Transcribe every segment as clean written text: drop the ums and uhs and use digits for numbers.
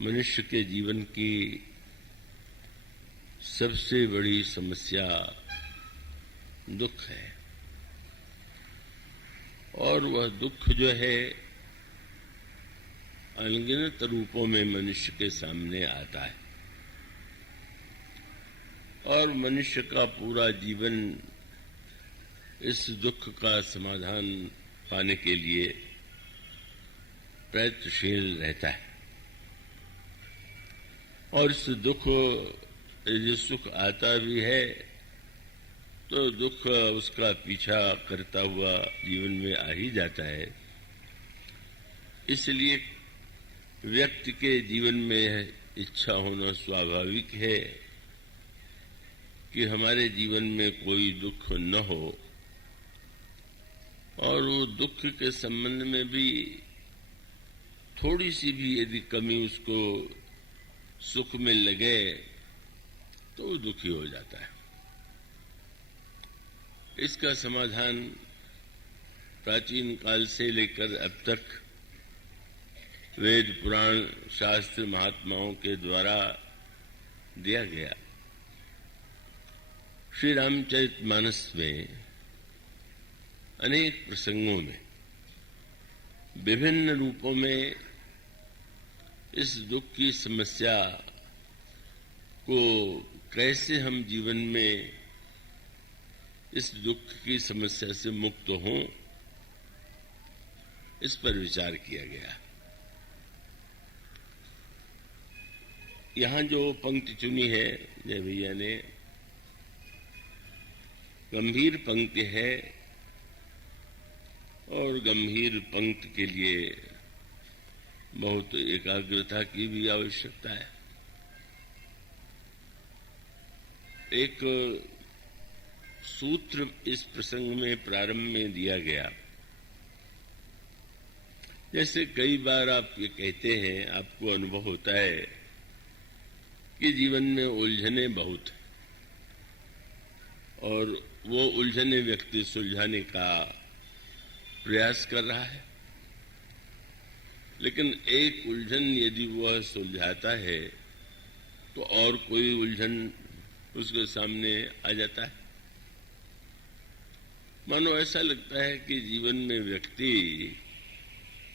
मनुष्य के जीवन की सबसे बड़ी समस्या दुख है और वह दुख जो है अनगिनत रूपों में मनुष्य के सामने आता है और मनुष्य का पूरा जीवन इस दुख का समाधान पाने के लिए प्रयत्नशील रहता है और इस दुख यदि सुख आता भी है तो दुख उसका पीछा करता हुआ जीवन में आ ही जाता है। इसलिए व्यक्ति के जीवन में इच्छा होना स्वाभाविक है कि हमारे जीवन में कोई दुख न हो और वो दुख के संबंध में भी थोड़ी सी भी यदि कमी उसको सुख में लगे तो वो दुखी हो जाता है। इसका समाधान प्राचीन काल से लेकर अब तक वेद पुराण शास्त्र महात्माओं के द्वारा दिया गया। श्री रामचरितमानस में अनेक प्रसंगों में विभिन्न रूपों में इस दुख की समस्या को कैसे हम जीवन में इस दुख की समस्या से मुक्त हों, इस पर विचार किया गया। यहां जो पंक्ति चुनी है जय भैया ने, गंभीर पंक्ति है और गंभीर पंक्ति के लिए बहुत एकाग्रता की भी आवश्यकता है। एक सूत्र इस प्रसंग में प्रारंभ में दिया गया। जैसे कई बार आप ये कहते हैं, आपको अनुभव होता है कि जीवन में उलझने बहुत हैं और वो उलझने व्यक्ति सुलझाने का प्रयास कर रहा है, लेकिन एक उलझन यदि वह सुलझाता है तो और कोई उलझन उसके सामने आ जाता है। मानो ऐसा लगता है कि जीवन में व्यक्ति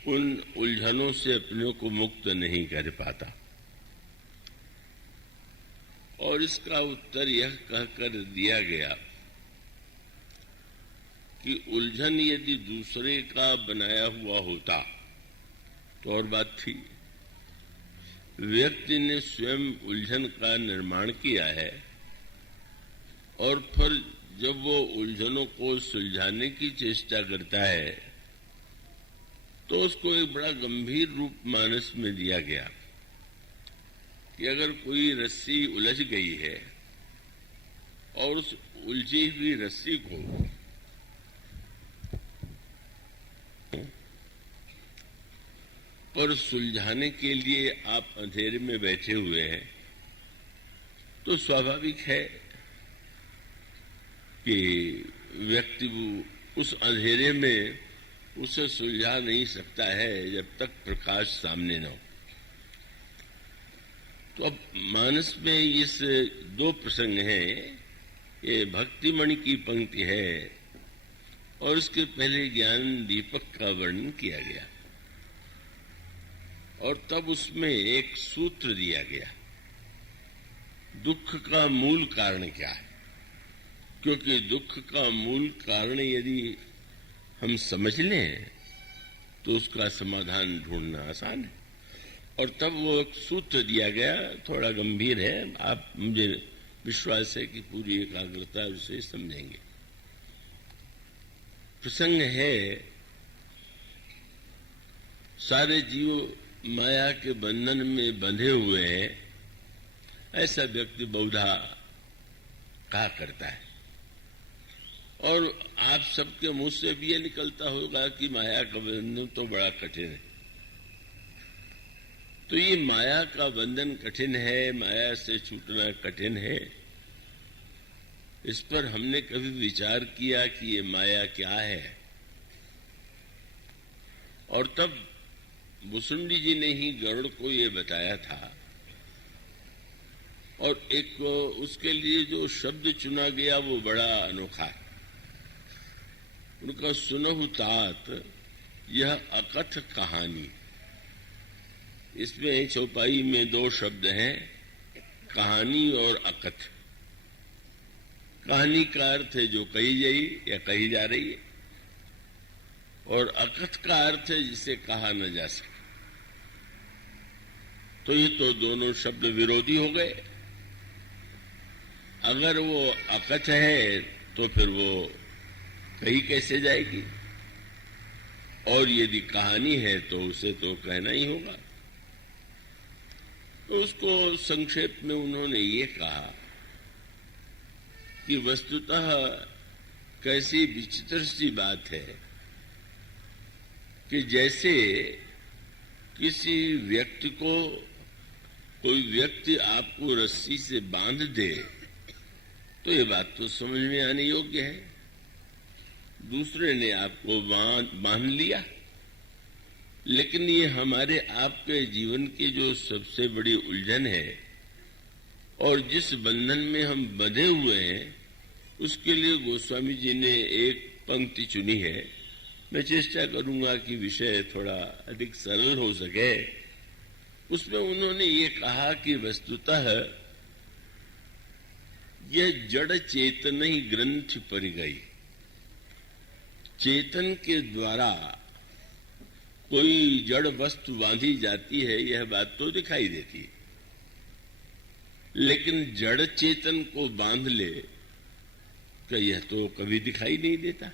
उन उलझनों से अपने को मुक्त नहीं कर पाता और इसका उत्तर यह कहकर दिया गया कि उलझन यदि दूसरे का बनाया हुआ होता तो और बात थी। व्यक्ति ने स्वयं उलझन का निर्माण किया है और फिर जब वो उलझनों को सुलझाने की चेष्टा करता है तो उसको एक बड़ा गंभीर रूप मानस में दिया गया कि अगर कोई रस्सी उलझ गई है और उस उलझी हुई रस्सी को पर सुलझाने के लिए आप अंधेरे में बैठे हुए हैं तो स्वाभाविक है कि व्यक्ति उस अंधेरे में उसे सुलझा नहीं सकता है जब तक प्रकाश सामने न हो। तो अब मानस में इस दो प्रसंग हैं। ये भक्तिमणि की पंक्ति है और उसके पहले ज्ञान दीपक का वर्णन किया गया और तब उसमें एक सूत्र दिया गया, दुख का मूल कारण क्या है। क्योंकि दुख का मूल कारण यदि हम समझ लें तो उसका समाधान ढूंढना आसान है। और तब वो एक सूत्र दिया गया, थोड़ा गंभीर है, आप मुझे विश्वास है कि पूरी एकाग्रता उसे समझेंगे। प्रसंग है, सारे जीव माया के बंधन में बंधे हुए हैं, ऐसा व्यक्ति बहुधा कहा करता है और आप सबके मुंह से भी ये निकलता होगा कि माया का बंधन तो बड़ा कठिन है। तो ये माया का बंधन कठिन है, माया से छूटना कठिन है, इस पर हमने कभी विचार किया कि ये माया क्या है। और तब भुसुंडी जी ने ही गरुड़ को ये बताया था, और एक उसके लिए जो शब्द चुना गया वो बड़ा अनोखा है। उनका सुनहु तात यह अकथ कहानी। इसमें चौपाई में दो शब्द हैं, कहानी और अकथ। कहानी का अर्थ है जो कही गई या कही जा रही है, और अकथ का अर्थ है जिसे कहा न जा सके। तो ये तो दोनों शब्द विरोधी हो गए। अगर वो अकथ है तो फिर वो कही कैसे जाएगी, और यदि कहानी है तो उसे तो कहना ही होगा। तो उसको संक्षेप में उन्होंने ये कहा कि वस्तुतः कैसी विचित्र सी बात है कि जैसे किसी व्यक्ति को कोई व्यक्ति आपको रस्सी से बांध दे तो ये बात तो समझ में आने योग्य है। दूसरे ने आपको बांध लिया, लेकिन ये हमारे आपके जीवन की जो सबसे बड़ी उलझन है और जिस बंधन में हम बंधे हुए हैं, उसके लिए गोस्वामी जी ने एक पंक्ति चुनी है। मैं चेष्टा करूंगा कि विषय थोड़ा अधिक सरल हो सके। उसमें उन्होंने ये कहा कि वस्तुतः यह जड़ चेतन ही ग्रंथ पर गई। चेतन के द्वारा कोई जड़ वस्तु बांधी जाती है, यह बात तो दिखाई देती है, लेकिन जड़ चेतन को बांध ले तो यह तो कभी दिखाई नहीं देता।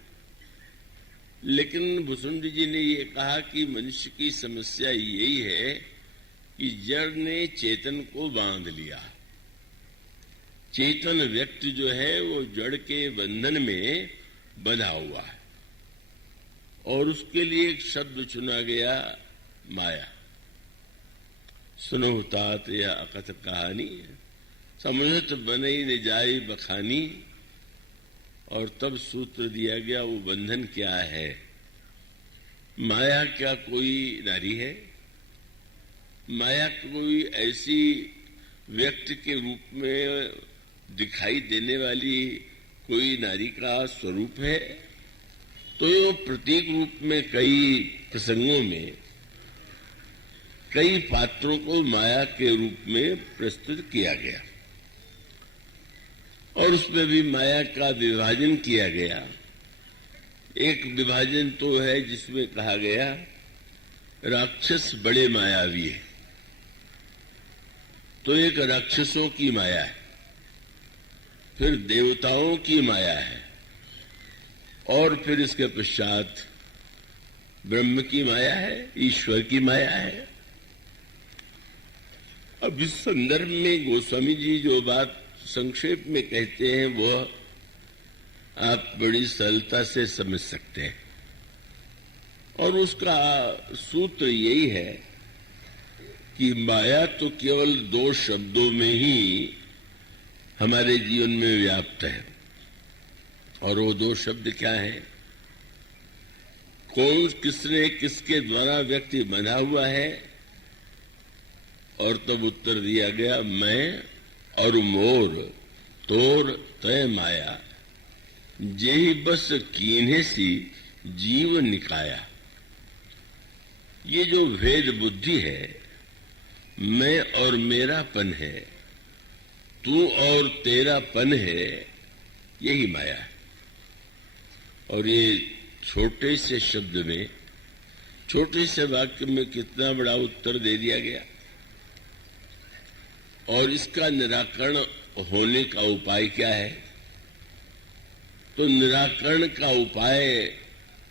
लेकिन भुसुंडी जी ने यह कहा कि मनुष्य की समस्या यही है कि जड़ ने चेतन को बांध लिया। चेतन व्यक्ति जो है वो जड़ के बंधन में बंधा हुआ है, और उसके लिए एक शब्द चुना गया, माया। सुनो तात या अकथ कहानी, समझत बने न जाए बखानी। और तब सूत्र दिया गया वो बंधन क्या है। माया क्या कोई नारी है? माया कोई ऐसी व्यक्ति के रूप में दिखाई देने वाली कोई नारी का स्वरूप है? तो ये प्रतीक रूप में कई प्रसंगों में कई पात्रों को माया के रूप में प्रस्तुत किया गया, और उसमें भी माया का विभाजन किया गया। एक विभाजन तो है जिसमें कहा गया राक्षस बड़े मायावी है, तो एक राक्षसों की माया है, फिर देवताओं की माया है, और फिर इसके पश्चात ब्रह्म की माया है, ईश्वर की माया है। अब इस संदर्भ में गोस्वामी जी जो बात संक्षेप में कहते हैं वो आप बड़ी सरलता से समझ सकते हैं, और उसका सूत्र यही है कि माया तो केवल दो शब्दों में ही हमारे जीवन में व्याप्त है। और वो दो शब्द क्या हैं? कौन, किसने, किसके द्वारा व्यक्ति बना हुआ है? और तब उत्तर दिया गया, मैं और मोर तोर तय माया, जेहि बस कीन्हे सी जीव निकाया। ये जो भेद बुद्धि है, मैं और मेरापन है, तू और तेरापन है, यही माया है। और ये छोटे से शब्द में, छोटे से वाक्य में कितना बड़ा उत्तर दे दिया गया। और इसका निराकरण होने का उपाय क्या है? तो निराकरण का उपाय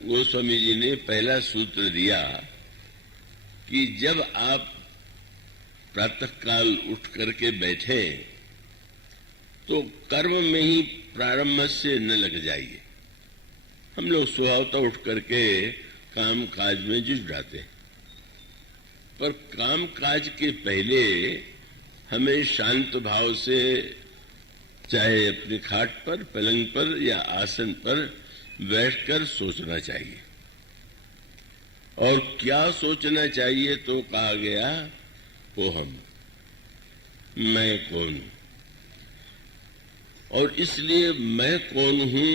गोस्वामी जी ने पहला सूत्र दिया कि जब आप प्रातःकाल उठ करके बैठे तो कर्म में ही प्रारंभ से न लग जाइए। हम लोग स्वभावतः उठ करके काम काज में जुट जाते हैं, पर काम काज के पहले हमें शांत भाव से, चाहे अपने खाट पर, पलंग पर या आसन पर बैठकर सोचना चाहिए। और क्या सोचना चाहिए तो कहा गया वो हम, मैं कौन हूं। और इसलिए मैं कौन हूं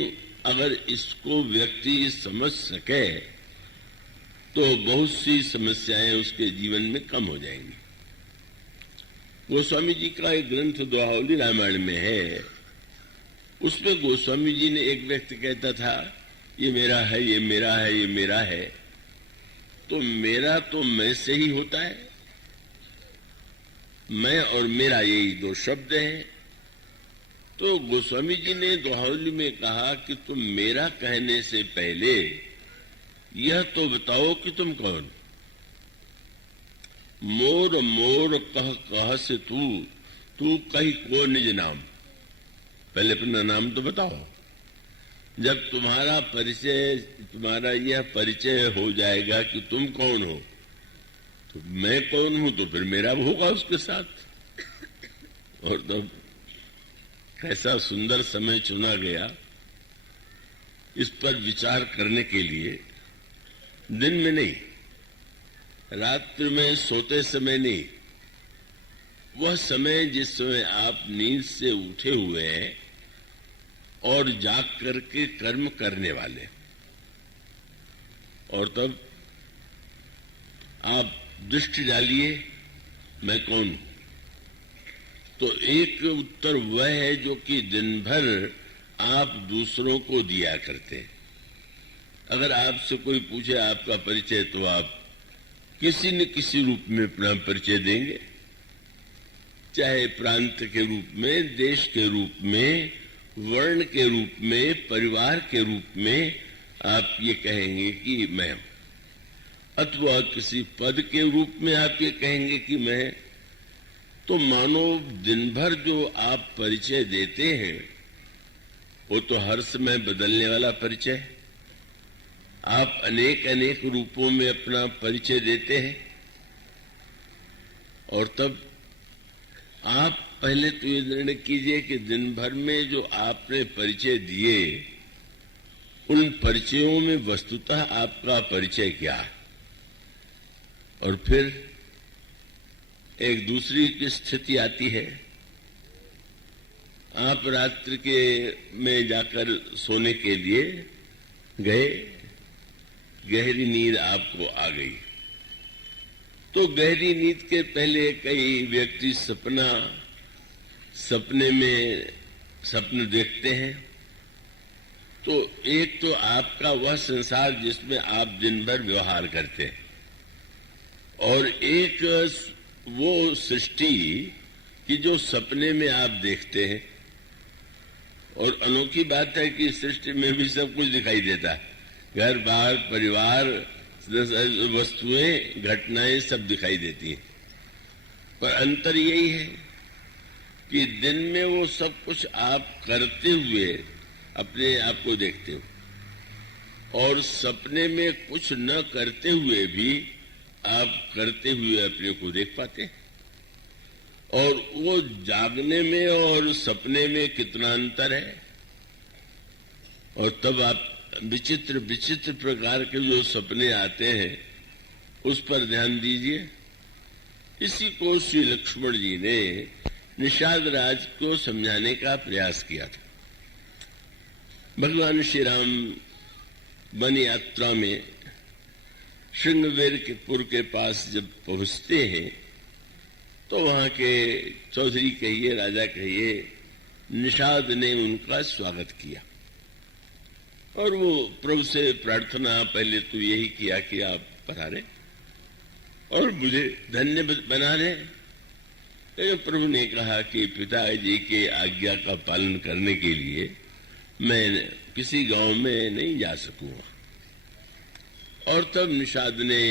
अगर इसको व्यक्ति समझ सके तो बहुत सी समस्याएं उसके जीवन में कम हो जाएंगी। गोस्वामी जी का एक ग्रंथ दोहावली रामायण में है, उसमें गोस्वामी जी ने एक व्यक्ति कहता था ये मेरा है, ये मेरा है, ये मेरा है। तो मेरा तो मैं से ही होता है, मैं और मेरा यही दो शब्द हैं। तो गोस्वामी जी ने दोहावली में कहा कि तुम मेरा कहने से पहले यह तो बताओ कि तुम कौन। मोर मोर कह कह से तू कही को निज नाम। पहले अपना नाम तो बताओ। जब तुम्हारा परिचय, तुम्हारा यह परिचय हो जाएगा कि तुम कौन हो, तो मैं कौन हूं, तो फिर मेरा होगा उसके साथ। और तब कैसा सुंदर समय चुना गया इस पर विचार करने के लिए। दिन में नहीं, रात्रि में सोते समय नहीं, वह समय जिस समय आप नींद से उठे हुए हैं और जाग करके कर्म करने वाले। और तब आप दृष्टि डालिए मैं कौन हूं। तो एक उत्तर वह है जो कि दिन भर आप दूसरों को दिया करते हैं। अगर आपसे कोई पूछे आपका परिचय तो आप किसी न किसी रूप में अपना परिचय देंगे, चाहे प्रांत के रूप में, देश के रूप में, वर्ण के रूप में, परिवार के रूप में आप ये कहेंगे कि मैं हूं, अथवा किसी पद के रूप में आप ये कहेंगे कि मैं। तो मानो दिन भर जो आप परिचय देते हैं वो तो हर समय बदलने वाला परिचय है। आप अनेक अनेक रूपों में अपना परिचय देते हैं। और तब आप पहले तो ये निर्णय कीजिए कि दिन भर में जो आपने परिचय दिए उन परिचयों में वस्तुतः आपका परिचय क्या है। और फिर एक दूसरी की स्थिति आती है, आप रात्रि के में जाकर सोने के लिए गए, गहरी नींद आपको आ गई। तो गहरी नींद के पहले कई व्यक्ति सपने में सपने देखते हैं। तो एक तो आपका वह संसार जिसमें आप दिन भर व्यवहार करते हैं, और एक वो सृष्टि कि जो सपने में आप देखते हैं। और अनोखी बात है कि सृष्टि में भी सब कुछ दिखाई देता है, घर बार परिवार वस्तुएं घटनाएं सब दिखाई देती हैं। पर अंतर यही है कि दिन में वो सब कुछ आप करते हुए अपने आप को देखते हो, और सपने में कुछ न करते हुए भी आप करते हुए अपने को देख पाते हैं। और वो जागने में और सपने में कितना अंतर है। और तब आप विचित्र विचित्र प्रकार के जो सपने आते हैं उस पर ध्यान दीजिए। इसी को श्री लक्ष्मण जी ने निषाद राज को समझाने का प्रयास किया था। भगवान श्री राम वन यात्रा में श्रृंगवेरपुर के पास जब पहुंचते हैं तो वहां के चौधरी कहिए, राजा कहिए, निषाद ने उनका स्वागत किया। और वो प्रभु से प्रार्थना पहले तो यही किया कि आप पधारे और मुझे धन्य बना दें। तो प्रभु ने कहा कि पिताजी के आज्ञा का पालन करने के लिए मैं किसी गांव में नहीं जा सकूंगा। और तब निषाद ने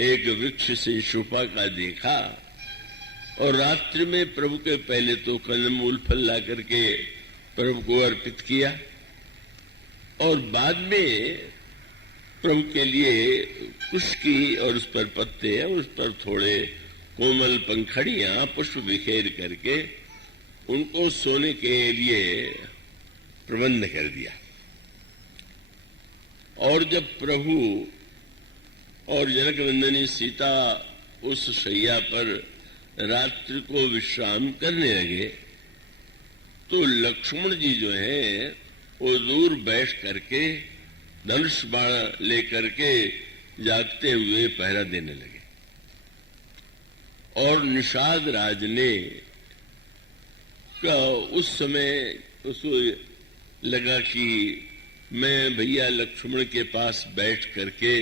एक वृक्ष से शोभा का देखा और रात्रि में प्रभु के पहले तो कंदमूल फल ला करके प्रभु को अर्पित किया, और बाद में प्रभु के लिए कुश की और उस पर पत्ते और उस पर थोड़े कोमल पंखड़ियां पुष्प बिखेर करके उनको सोने के लिए प्रबंध कर दिया। और जब प्रभु और जनक नंदिनी सीता उस शैया पर रात्रि को विश्राम करने लगे तो लक्ष्मण जी जो है वो दूर बैठ करके धनुष बाण लेकर के जागते हुए पहरा देने लगे। और निषाद राज ने का उस समय उसको लगा कि मैं भैया लक्ष्मण के पास बैठ करके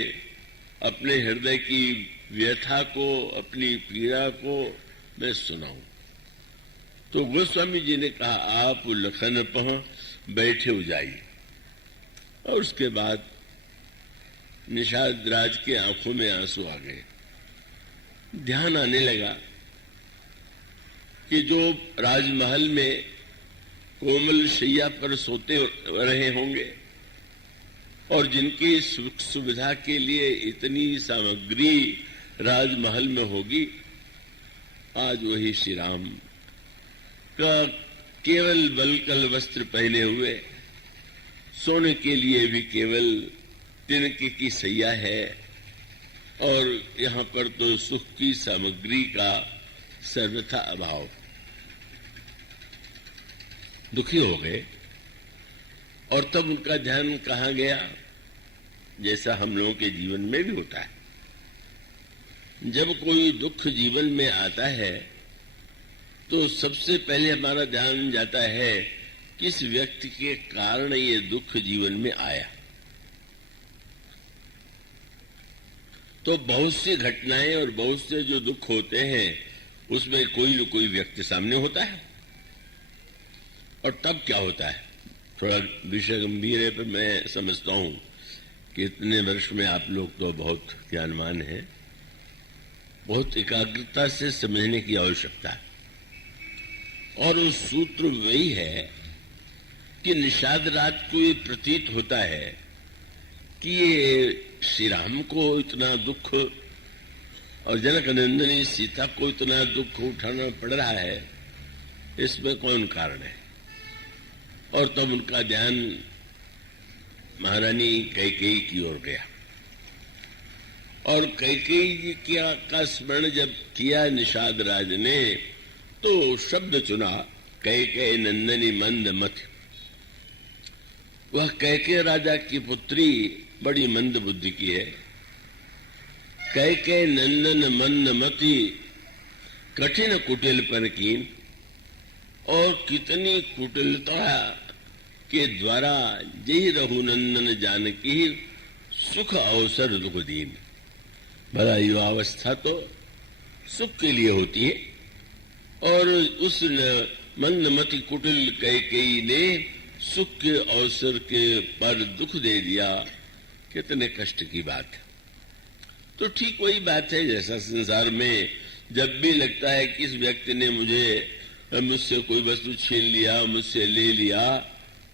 अपने हृदय की व्यथा को, अपनी पीड़ा को मैं सुनाऊं। तो गोस्वामी जी ने कहा आप लखन पह बैठे हो जाइए। और उसके बाद निषाद राज के आंखों में आंसू आ गए। ध्यान आने लगा कि जो राजमहल में कोमल शैया पर सोते रहे होंगे और जिनकी सुख सुविधा के लिए इतनी सामग्री राजमहल में होगी, आज वही श्री राम का केवल बलकल वस्त्र पहने हुए, सोने के लिए भी केवल तिनके की सैया है और यहाँ पर तो सुख की सामग्री का सर्वथा अभाव। दुखी हो गए और तब उनका ध्यान कहाँ गया, जैसा हम लोगों के जीवन में भी होता है। जब कोई दुख जीवन में आता है तो सबसे पहले हमारा ध्यान जाता है किस व्यक्ति के कारण ये दुख जीवन में आया। तो बहुत सी घटनाएं और बहुत से जो दुख होते हैं उसमें कोई न कोई व्यक्ति सामने होता है। और तब क्या होता है, थोड़ा विषय गंभीर है, पर मैं समझता हूं कि इतने वर्ष में आप लोग तो बहुत ज्ञानवान हैं, बहुत एकाग्रता से समझने की आवश्यकता है। और उस सूत्र वही है कि निषाद राज को ये प्रतीत होता है कि ये श्री राम को इतना दुख और जनक नंदिनी सीता को इतना दुख उठाना पड़ रहा है, इसमें कौन कारण है। और तब उनका ध्यान महारानी कैकेयी की ओर गया और कैकेयी जी का स्मरण जब किया निषाद राज ने तो शब्द चुना कैकेयी नंदनी मंद मत। वह कैकेयी राजा की पुत्री बड़ी मंद बुद्धि की है। कैकेयी नंदन मंद मति कठिन कुटिल पर कीन, और कितनी कुटिलता के द्वारा जय रघुनंदन जानकी सुख अवसर दुख दीन। भला युवावस्था तो सुख के लिए होती है और उस मंदमती कुटिल कैकेयी ने सुख के अवसर के पर दुख दे दिया। कितने कष्ट की बात है। तो ठीक वही बात है जैसा संसार में जब भी लगता है कि इस व्यक्ति ने मुझसे कोई वस्तु छीन लिया, मुझसे ले लिया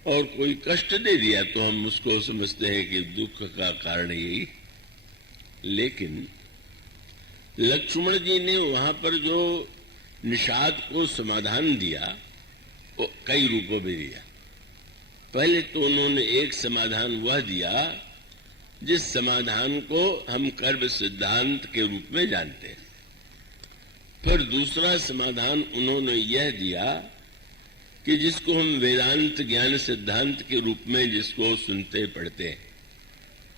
और कोई कष्ट दे दिया, तो हम उसको समझते हैं कि दुख का कारण यही। लेकिन लक्ष्मण जी ने वहां पर जो निषाद को समाधान दिया वो कई रूपों में दिया। पहले तो उन्होंने एक समाधान वह दिया जिस समाधान को हम कर्म सिद्धांत के रूप में जानते हैं। फिर दूसरा समाधान उन्होंने यह दिया कि जिसको हम वेदांत ज्ञान सिद्धांत के रूप में जिसको सुनते पढ़ते हैं।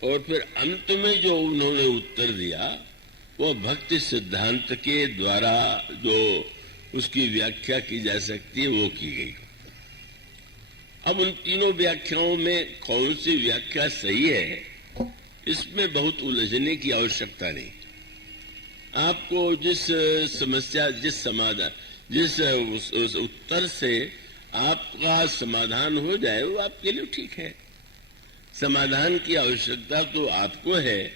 और फिर अंत में जो उन्होंने उत्तर दिया वो भक्ति सिद्धांत के द्वारा जो उसकी व्याख्या की जा सकती है वो की गई। अब उन तीनों व्याख्याओं में कौन सी व्याख्या सही है इसमें बहुत उलझने की आवश्यकता नहीं। आपको जिस समस्या, जिस समाधान, जिस उस उत्तर से आपका समाधान हो जाए वो आपके लिए ठीक है। समाधान की आवश्यकता तो आपको है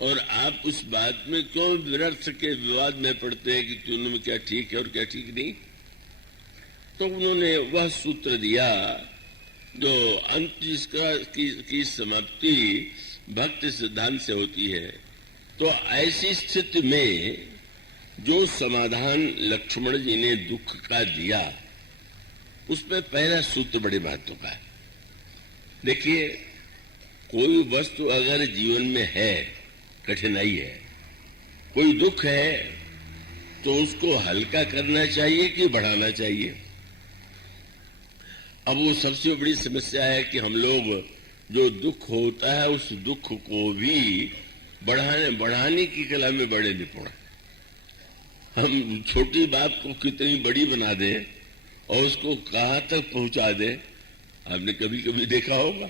और आप उस बात में क्यों व्यर्थ के विवाद में पड़ते हैं कि तीनों में क्या ठीक है और क्या ठीक नहीं। तो उन्होंने वह सूत्र दिया जो अंत जिसका की समाप्ति भक्ति सिद्धांत से होती है। तो ऐसी स्थिति में जो समाधान लक्ष्मण जी ने दुख का दिया उसमें पहला सूत्र बड़े महत्व का है। देखिए, कोई वस्तु अगर जीवन में है कठिनाई है, कोई दुख है तो उसको हल्का करना चाहिए कि बढ़ाना चाहिए। अब वो सबसे बड़ी समस्या है कि हम लोग जो दुख होता है उस दुख को भी बढ़ाने की कला में बड़े निपुण। हम छोटी बात को कितनी बड़ी बना दें और उसको कहां तक पहुंचा दें। आपने कभी कभी देखा होगा,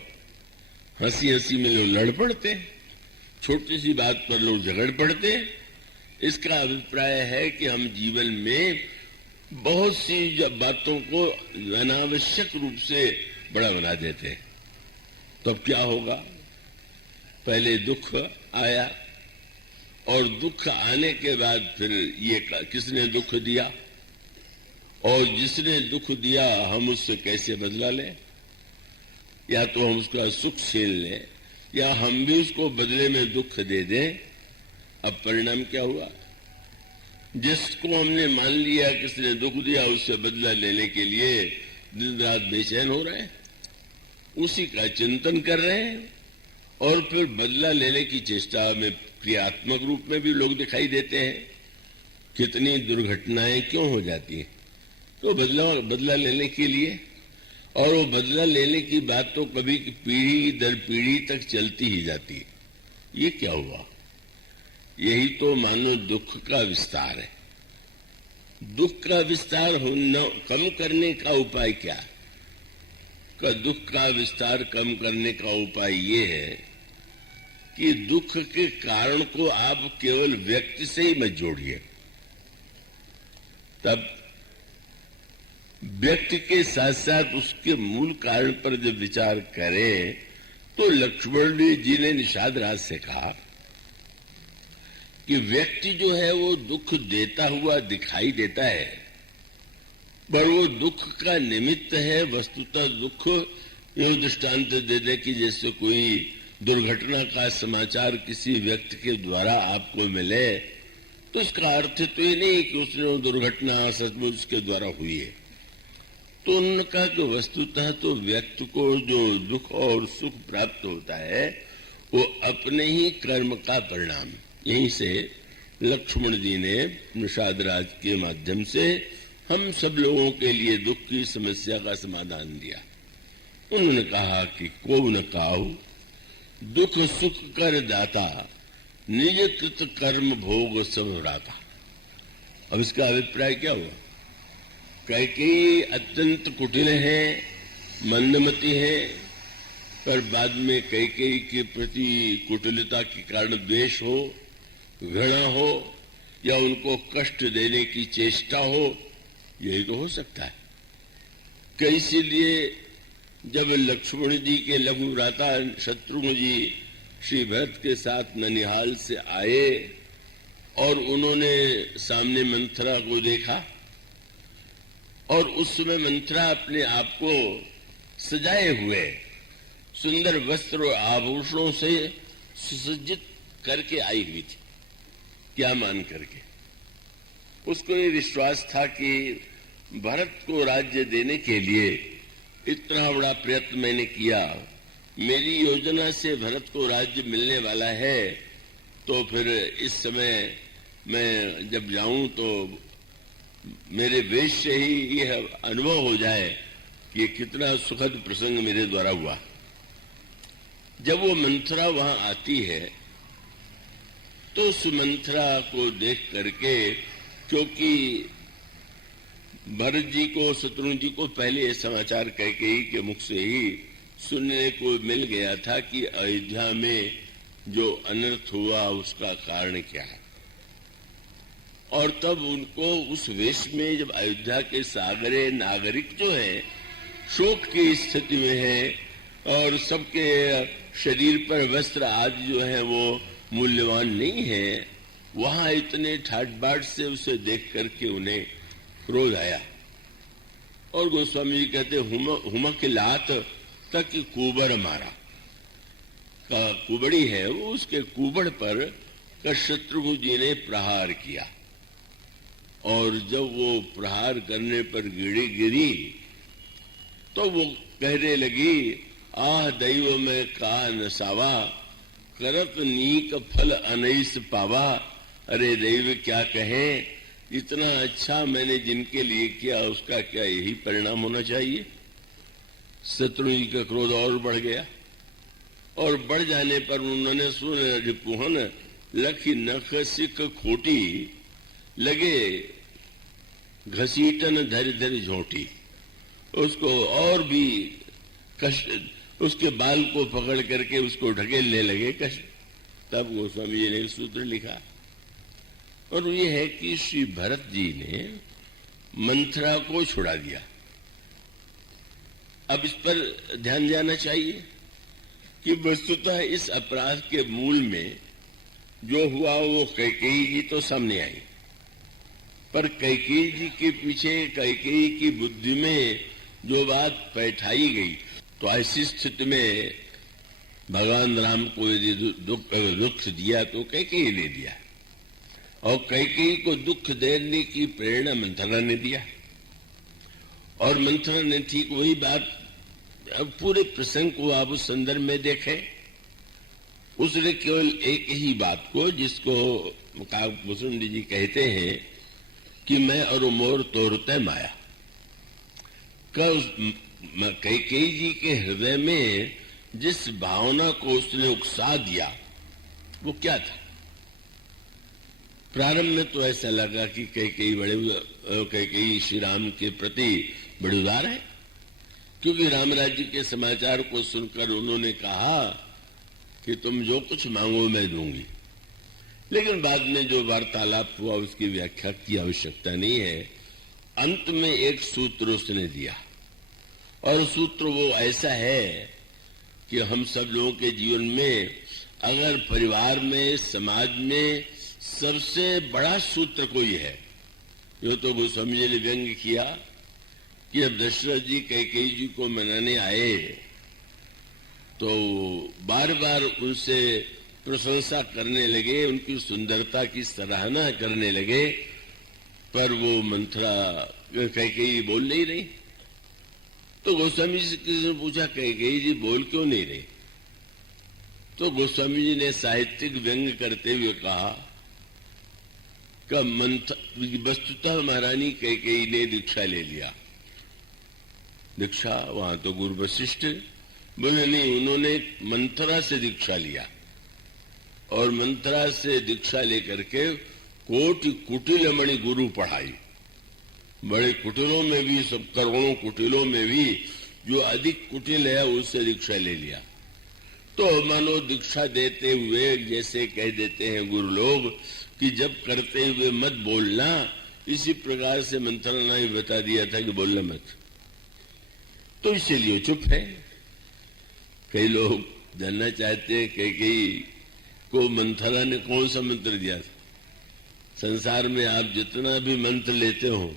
हंसी हंसी में लोग लड़ पड़ते, छोटी सी बात पर लोग झगड़ पड़ते। इसका अभिप्राय है कि हम जीवन में बहुत सी बातों को अनावश्यक रूप से बड़ा बना देते हैं। तो अब क्या होगा, पहले दुख आया और दुख आने के बाद फिर ये किसने दुख दिया और जिसने दुख दिया हम उससे कैसे बदला लें। या तो हम उसका सुख छीन लें या हम भी उसको बदले में दुख दे दें। अब परिणाम क्या हुआ, जिसको हमने मान लिया किसने दुख दिया उससे बदला लेने के लिए दिन रात बेचैन हो रहे हैं, उसी का चिंतन कर रहे हैं और फिर बदला लेने की चेष्टा में क्रियात्मक रूप में भी लोग दिखाई देते हैं। कितनी दुर्घटनाएं क्यों हो जाती हैं, तो बदला लेने के लिए। और वो बदला लेने की बात तो कभी पीढ़ी दर पीढ़ी तक चलती ही जाती है। ये क्या हुआ, यही तो मानो दुख का विस्तार है। दुख का विस्तार कम करने का उपाय क्या है? का दुख का विस्तार कम करने का उपाय ये है कि दुख के कारण को आप केवल व्यक्ति से ही मत जोड़िए। तब व्यक्ति के साथ साथ उसके मूल कारण पर जब विचार करें तो लक्ष्मण जी ने निषाद राज से कहा कि व्यक्ति जो है वो दुख देता हुआ दिखाई देता है, पर वो दुख का निमित्त है। वस्तुतः दुख यूं दृष्टांत दे दे कि जैसे कोई दुर्घटना का समाचार किसी व्यक्ति के द्वारा आपको मिले तो इसका अर्थ तो ये नहीं कि उसने दुर्घटना सचमुच उसके द्वारा हुई है। तो उन्होंने कहा कि वस्तुतः तो व्यक्ति को जो दुख और सुख प्राप्त होता है वो अपने ही कर्म का परिणाम। यहीं से लक्ष्मण जी ने निषाद राज के माध्यम से हम सब लोगों के लिए दुख की समस्या का समाधान दिया। उन्होंने कहा कि को न काहू दुख सुख कर दाता, निज कृत कर्म भोग सब राता। अब इसका अभिप्राय क्या हुआ, कैकेयी अत्यंत कुटिल है, मंदमती है, पर बाद में कैकेयी के प्रति कुटिलता के कारण द्वेष हो, घृणा हो या उनको कष्ट देने की चेष्टा हो, यही तो हो सकता है। इसीलिए जब लक्ष्मण जी के लघु भ्राता शत्रुघ्न जी श्री भरत के साथ ननिहाल से आए और उन्होंने सामने मंथरा को देखा और उस समय मंथरा अपने आप को सजाए हुए सुंदर वस्त्र और आभूषणों से सुसज्जित करके आई हुई थी। क्या मान करके, उसको ये विश्वास था कि भरत को राज्य देने के लिए इतना बड़ा प्रयत्न मैंने किया, मेरी योजना से भरत को राज्य मिलने वाला है, तो फिर इस समय मैं जब जाऊं तो मेरे वेश से ही यह अनुभव हो जाए कि कितना सुखद प्रसंग मेरे द्वारा हुआ। जब वो मंथरा वहां आती है तो उस मंथरा को देख करके, क्योंकि भरत जी को शत्रुघ्न जी को पहले ये समाचार कैकेयी के मुख से ही सुनने को मिल गया था कि अयोध्या में जो अनर्थ हुआ उसका कारण क्या है। और तब उनको उस वेश में जब अयोध्या के सागरे नागरिक जो है शोक की स्थिति में है और सबके शरीर पर वस्त्र आदि जो है वो मूल्यवान नहीं है, वहां इतने ठाट बाट से उसे देख करके उन्हें क्रोध आया। और गोस्वामी जी कहते हुमा के लात तक कुबड़ मारा, का कुबड़ी है वो, उसके कुबड़ पर शत्रुघ्न जी ने प्रहार किया और जब वो प्रहार करने पर गिरी तो वो कहने लगी, आह दैव में का नसावा, करत नीक फल अनैस पावा। अरे दैव क्या कहें, इतना अच्छा मैंने जिनके लिए किया उसका क्या यही परिणाम होना चाहिए। शत्रु जी का क्रोध और बढ़ गया, और बढ़ जाने पर उन्होंने सुन रिपुहन लखी नख सिख खोटी, लगे घसीटन धर धर झोंटी। उसको और भी कष्ट, उसके बाल को पकड़ करके उसको ढकेलने लगे कष्ट। तब गोस्वामी जी ने एक सूत्र लिखा, और ये है कि श्री भरत जी ने मंथरा को छुड़ा दिया। अब इस पर ध्यान देना चाहिए कि वस्तुतः इस अपराध के मूल में जो हुआ वो कैकेयी जी तो सामने आई, पर कैकेयी जी के पीछे कैकेयी की बुद्धि में जो बात बैठाई गई, तो ऐसी स्थिति में भगवान राम को यदि दुख दिया तो कैकेयी ने दिया, और कैकेयी को दुख देने की प्रेरणा मंथरा ने दिया। और मंथरा ने ठीक वही बात, अब पूरे प्रसंग को आप उस संदर्भ में देखें, उसने केवल एक ही बात को, जिसको काकभूषण जी कहते हैं कि मैं और मोर तोरते माया, कैकेयी जी के हृदय में जिस भावना को उसने उकसा दिया वो क्या था। प्रारंभ में तो ऐसा लगा कि कैकेयी श्री राम के प्रति बड़े उदार है, क्योंकि राम राज्य के समाचार को सुनकर उन्होंने कहा कि तुम जो कुछ मांगो मैं दूंगी। लेकिन बाद में जो वार्तालाप हुआ उसकी व्याख्या की आवश्यकता नहीं है। अंत में एक सूत्र उसने दिया, और सूत्र वो ऐसा है कि हम सब लोगों के जीवन में, अगर परिवार में, समाज में सबसे बड़ा सूत्र कोई है, जो तो गोस्वामी जी ने व्यंग किया कि अब दशरथ जी कैकेयी जी को मनाने आए तो बार बार उनसे प्रशंसा करने लगे, उनकी सुंदरता की सराहना करने लगे, पर वो मंथरा कैकेयी बोल नहीं रही। तो गोस्वामी जी से किसी ने पूछा कैकेयी जी बोल क्यों नहीं रही, तो गोस्वामी जी ने साहित्यिक व्यंग करते हुए कहा कि वस्तुतः महारानी कैकेयी ने दीक्षा ले लिया। दीक्षा वहां तो गुरु वशिष्ठ बोले नहीं, उन्होंने मंथरा से दीक्षा लिया, और मंथरा से दीक्षा लेकर के कोटि कुटिलमणि गुरु पढ़ाई। बड़े कुटिलों में भी, सब करोड़ों कुटिलों में भी जो अधिक कुटिल है उससे दीक्षा ले लिया। तो मानो दीक्षा देते हुए जैसे कह देते हैं गुरु लोग कि जब करते हुए मत बोलना, इसी प्रकार से मंथरा ने बता दिया था कि बोलना मत, तो इसीलिए चुप है। कई लोग जानना चाहते हैं कैकेयी को मंथरा ने कौन सा मंत्र दिया था। संसार में आप जितना भी मंत्र लेते हो,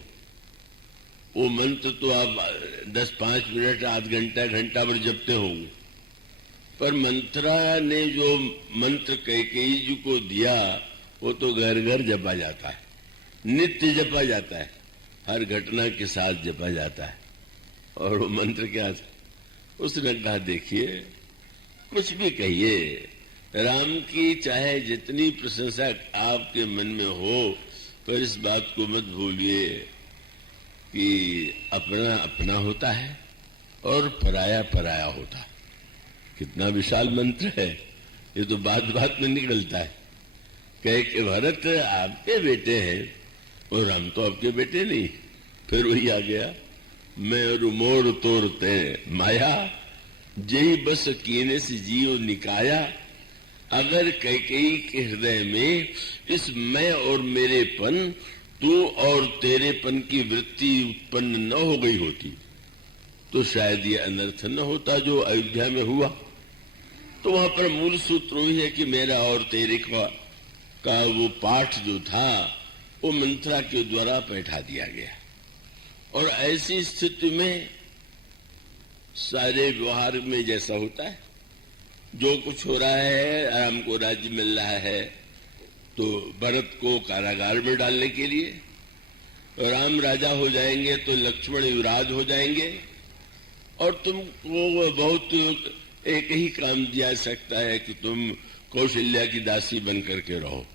वो मंत्र तो आप 10-5 मिनट, आध घंटा, घंटा भर जपते होंगे, पर मंथरा ने जो मंत्र कैकेयी जी को दिया वो तो घर घर जपा जाता है, नित्य जपा जाता है, हर घटना के साथ जपा जाता है। और वो मंत्र क्या था? उसने कहा देखिए, कुछ भी कहिए, राम की चाहे जितनी प्रशंसा आपके मन में हो, पर इस बात को मत भूलिए कि अपना अपना होता है और पराया पराया होता है। कितना विशाल मंत्र है, ये तो बात बात में निकलता है। कहे कि भरत आपके बेटे हैं और हम तो आपके बेटे नहीं। फिर वही आ गया, मैं और मोर तोरते माया, जही बस कीने से जीव निकाया। अगर कैकेयी के हृदय में इस मैं और मेरेपन, तू और तेरेपन की वृत्ति उत्पन्न न हो गई होती तो शायद ये अनर्थ न होता जो अयोध्या में हुआ। तो वहां पर मूल सूत्र वही है कि मेरा और तेरे का वो पाठ जो था वो मंत्रा के द्वारा बैठा दिया गया। और ऐसी स्थिति में सारे व्यवहार में जैसा होता है, जो कुछ हो रहा है, राम को राज्य मिल रहा है तो भरत को कारागार में डालने के लिए, राम राजा हो जाएंगे तो लक्ष्मण युवराज हो जाएंगे, और तुमको बहुत एक ही काम दिया सकता है कि तुम कौशल्या की दासी बन करके रहो।